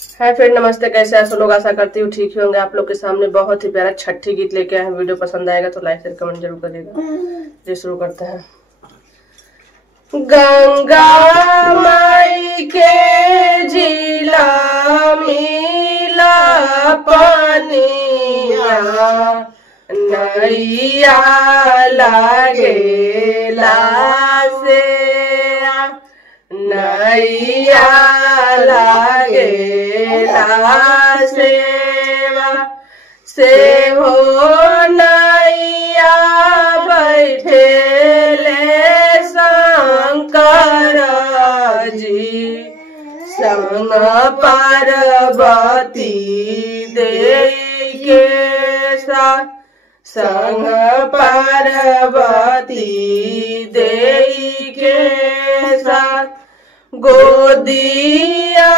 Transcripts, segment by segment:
Hi friend, नमस्ते। कैसे आप सब लोग? आशा करती हूँ ठीक ही होंगे। आप लोग के सामने बहुत ही प्यारा छठी गीत लेके आए हैं। वीडियो पसंद आएगा तो लाइक शेयर कमेंट जरूर करिएगा। जी शुरू करते हैं। गंगा माई के झीला मिला पनिया, नैया लागेला से, नैया लागेला सेवा से हो, नैया बैठेले शंकर जी संग पार्वती देई के साथ, संग पार्वती देई के साथ गोदिया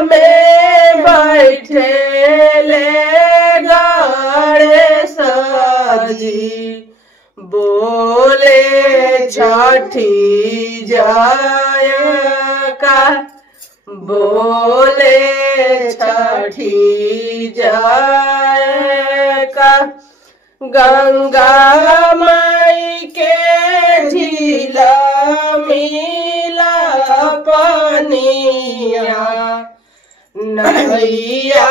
में बैठेले गणेश जी, बोले छठी जय का, बोले छठी जय का। गंगा माई के झीला मिला पनिया, नैया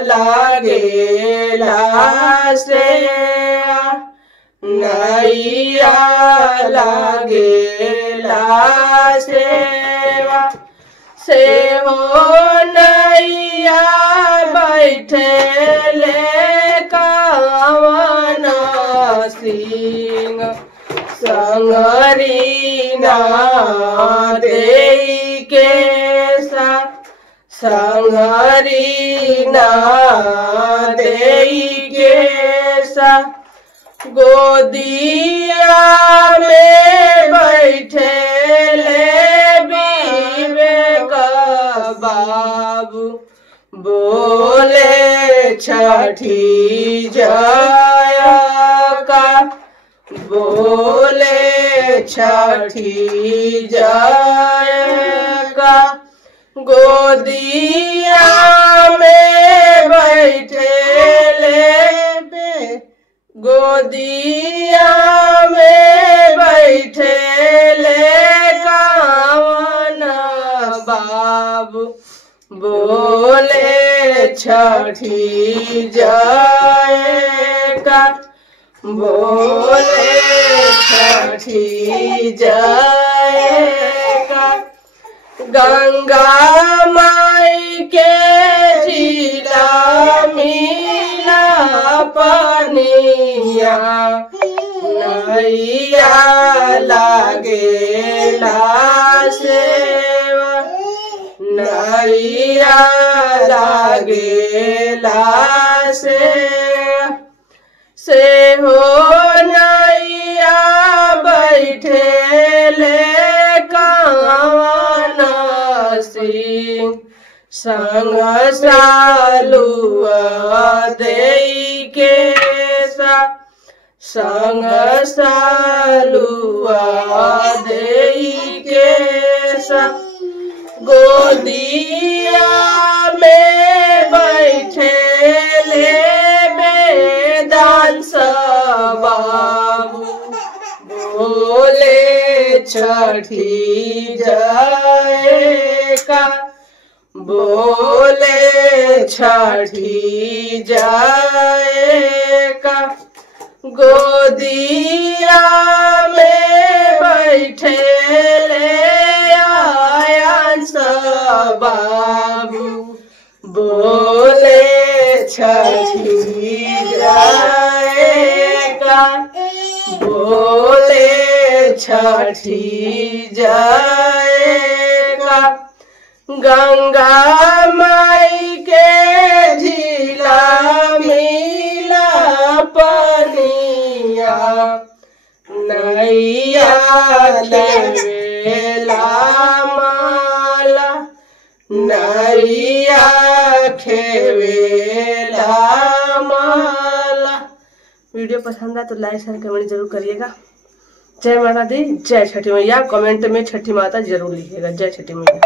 लागेला से, नैया लागेला सेवा से हो, नैया बैठेले कावन सिंह संगरी ना देई के साथ, संगरी ना देई के साथ गोदिया में बैठेले विवेक बाबू, बोले छठी जय का, बोले छठी जय का। गोदिया में बैठेले, गोदिया में बैठेले कावन बाबू, बोले छठी जय का, बोले छठी जय का। गंगा माई के झीला मिला पनिया, नैया लागेला सेवा, नैया लागेला से हो, नैया बैठेले कावन सिंह संग सालुआ देई के साथ, संग सालुआ देई के साथ गोदिया में बैठेले वेदांश बाबू, बोले छठी जय का, बोले छठी जय का। गोदिया में बैठेले आयांश बाबू, बोले छठी जय का, बोले छठी जय का। गंगा माई के झीला मिला पनिया, नैया लागेला माला, नैया खेवेला माला। वीडियो पसंद आए तो लाइक शेयर कमेंट जरूर करिएगा। जय माता दी, जय छठी मैया। कमेंट में छठी माता जरूर लिखिएगा। जय छठी मैया।